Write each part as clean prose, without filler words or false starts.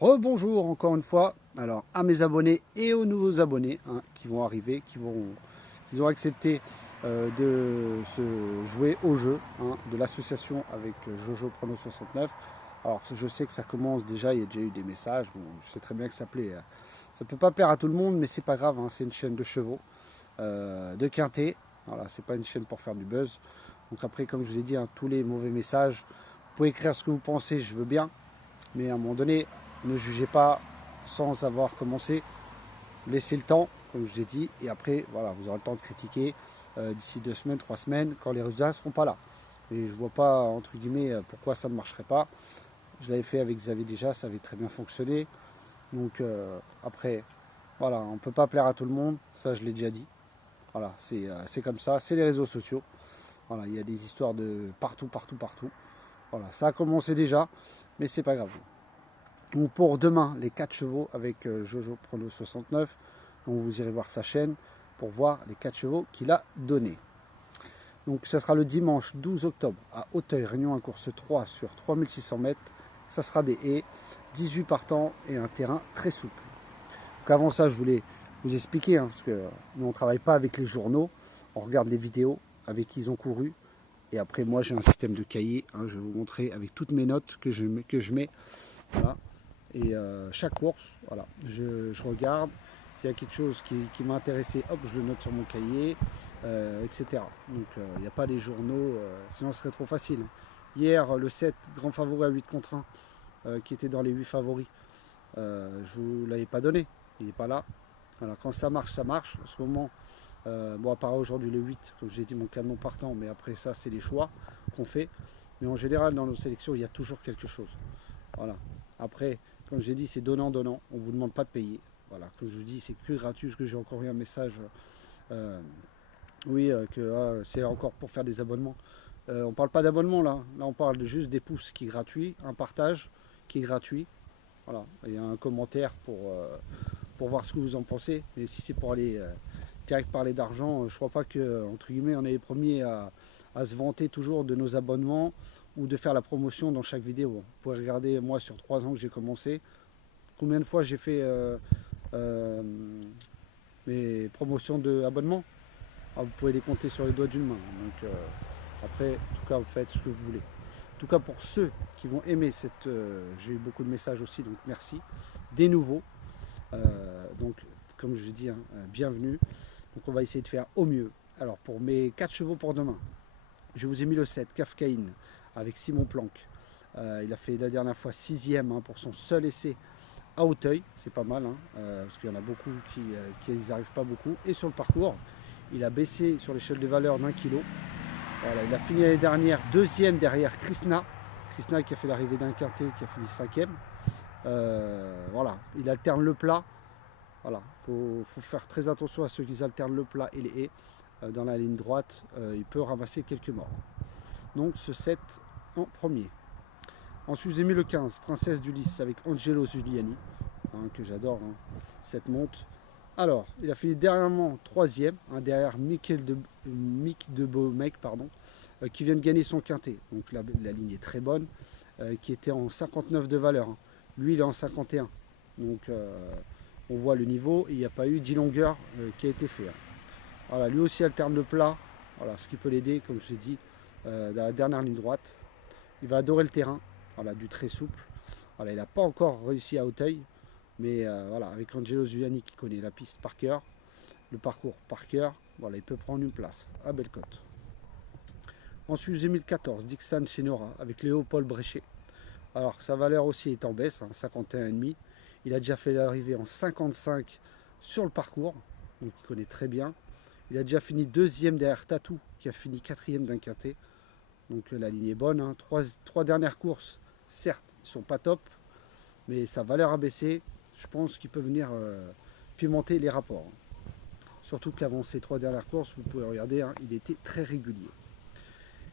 Rebonjour encore une fois, alors à mes abonnés et aux nouveaux abonnés qui vont arriver, qui ont accepté de se jouer au jeu de l'association avec Jojo Prono 69. Alors je sais que ça commence déjà, il y a déjà eu des messages, bon, je sais très bien que ça plaît, ça peut pas plaire à tout le monde, mais c'est pas grave, c'est une chaîne de chevaux, de quintet, voilà, c'est pas une chaîne pour faire du buzz. Donc après, comme je vous ai dit, tous les mauvais messages, vous pouvez écrire ce que vous pensez, je veux bien, mais à un moment donné, ne jugez pas sans avoir commencé. Laissez le temps, comme je l'ai dit, et après, voilà, vous aurez le temps de critiquer d'ici 2 semaines, 3 semaines, quand les résultats ne seront pas là. Et je ne vois pas, entre guillemets, pourquoi ça ne marcherait pas. Je l'avais fait avec Xavier déjà, ça avait très bien fonctionné. Donc après, voilà, on ne peut pas plaire à tout le monde, ça je l'ai déjà dit. Voilà, c'est comme ça, c'est les réseaux sociaux. Voilà, il y a des histoires de partout, partout, partout. Voilà, ça a commencé déjà, mais c'est pas grave. Donc pour demain, les 4 chevaux avec Jojo Prono 69. Donc vous irez voir sa chaîne pour voir les 4 chevaux qu'il a donnés. Donc ce sera le dimanche 12 octobre à Auteuil, Réunion 1 course 3 sur 3600 mètres. Ça sera des haies, 18 partants et un terrain très souple. Donc avant ça, je voulais vous expliquer, parce que nous on ne travaille pas avec les journaux, on regarde les vidéos avec qui ils ont couru. Et après moi j'ai un système de cahier, je vais vous montrer avec toutes mes notes que je mets. Voilà. Et chaque course, voilà, je regarde. S'il y a quelque chose qui m'a intéressé, hop, je le note sur mon cahier, etc. Donc il n'y a pas les journaux, sinon ce serait trop facile. Hier, le 7, grand favori à 8 contre 1, qui était dans les 8 favoris, je ne vous l'avais pas donné, il n'est pas là. Voilà, quand ça marche, ça marche. En ce moment, bon, à part aujourd'hui le 8, comme j'ai dit, mon canon partant, mais après ça, c'est les choix qu'on fait. Mais en général, dans nos sélections, il y a toujours quelque chose. Voilà. Après, comme j'ai dit, c'est donnant-donnant. On ne vous demande pas de payer. Voilà. Comme je vous dis, c'est que gratuit. Parce que j'ai encore eu un message. Que c'est encore pour faire des abonnements. On ne parle pas d'abonnement là. Là, on parle de juste des pouces qui est gratuit. Un partage qui est gratuit. Voilà. Il y a un commentaire pour voir ce que vous en pensez. Mais si c'est pour aller direct parler d'argent, je ne crois pas que, entre guillemets, on est les premiers à se vanter toujours de nos abonnements ou de faire la promotion dans chaque vidéo. Vous pouvez regarder, moi, sur 3 ans que j'ai commencé, combien de fois j'ai fait mes promotions d'abonnement. Vous pouvez les compter sur les doigts d'une main. Donc, après, en tout cas, vous faites ce que vous voulez. En tout cas, pour ceux qui vont aimer cette... j'ai eu beaucoup de messages aussi, donc merci. Des nouveaux. Donc, comme je dis, bienvenue. Donc, on va essayer de faire au mieux. Alors, pour mes 4 chevaux pour demain, je vous ai mis le 7, Kafkaïn, avec Simon Planck. Il a fait la dernière fois 6e pour son seul essai à Auteuil. C'est pas mal, parce qu'il y en a beaucoup qui n'y arrivent pas beaucoup. Et sur le parcours, il a baissé sur l'échelle de valeur d'1 kilo. Voilà, il a fini l'année dernière 2e derrière Krishna. Krishna qui a fait l'arrivée d'un quintet, qui a fini 5e. Voilà, il alterne le plat. Voilà, faut faire très attention à ceux qui alternent le plat et les haies. Dans la ligne droite, il peut ramasser quelques morts. Donc ce 7 en premier. Ensuite, j'ai mis le 15, Princesse d'Ulysse, avec Angelo Giuliani, que j'adore, cette monte. Alors, il a fini dernièrement 3e, derrière Mick de Beaumec, qui vient de gagner son quintet. Donc la ligne est très bonne, qui était en 59 de valeur. Lui, il est en 51. Donc on voit le niveau, il n'y a pas eu 10 longueurs qui a été fait. Voilà, lui aussi alterne le plat, voilà, ce qui peut l'aider, comme je vous ai dit, dans la dernière ligne droite. Il va adorer le terrain, voilà, du très souple. Voilà, il n'a pas encore réussi à Auteuil, mais voilà, avec Angelo Giuliani qui connaît la piste par cœur, le parcours par cœur, voilà, il peut prendre une place à Bellecote. Ensuite, j'ai mis le 14, Dixon Senora, avec Léopold Bréchet. Alors, sa valeur aussi est en baisse, 51,5. Il a déjà fait l'arrivée en 55 sur le parcours, donc il connaît très bien. Il a déjà fini 2e derrière Tatou, qui a fini 4e d'un quintet. Donc la ligne est bonne. 3 dernières courses, certes, ils ne sont pas top, mais sa valeur a baissé. Je pense qu'il peut venir pimenter les rapports. Surtout qu'avant ces 3 dernières courses, vous pouvez regarder, il était très régulier.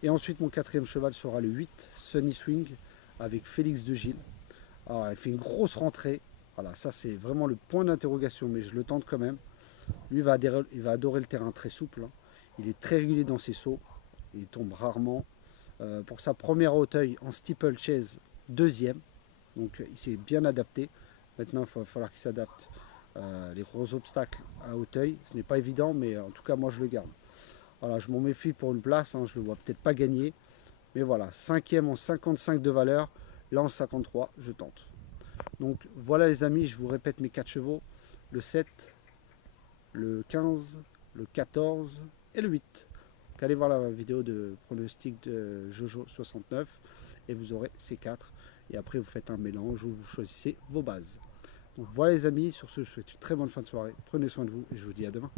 Et ensuite, mon 4e cheval sera le 8, Sunny Swing, avec Félix de Gilles. Alors, il fait une grosse rentrée. Voilà, ça c'est vraiment le point d'interrogation, mais je le tente quand même. Lui, il va adorer le terrain très souple. Il est très régulier dans ses sauts. Il tombe rarement. Pour sa première Auteuil en steeplechase, 2e. Donc il s'est bien adapté. Maintenant, il va falloir qu'il s'adapte. Les gros obstacles à Auteuil, ce n'est pas évident, mais en tout cas, moi, je le garde. Voilà, je m'en méfie pour une place, hein, je ne le vois peut-être pas gagner. Mais voilà, 5e en 55 de valeur, là en 53, je tente. Donc voilà les amis, je vous répète mes 4 chevaux, le 7, le 15, le 14 et le 8. Donc allez voir la vidéo de pronostic de Jojo69 et vous aurez ces 4. Et après vous faites un mélange où vous choisissez vos bases. Donc voilà les amis, sur ce je vous souhaite une très bonne fin de soirée, prenez soin de vous et je vous dis à demain.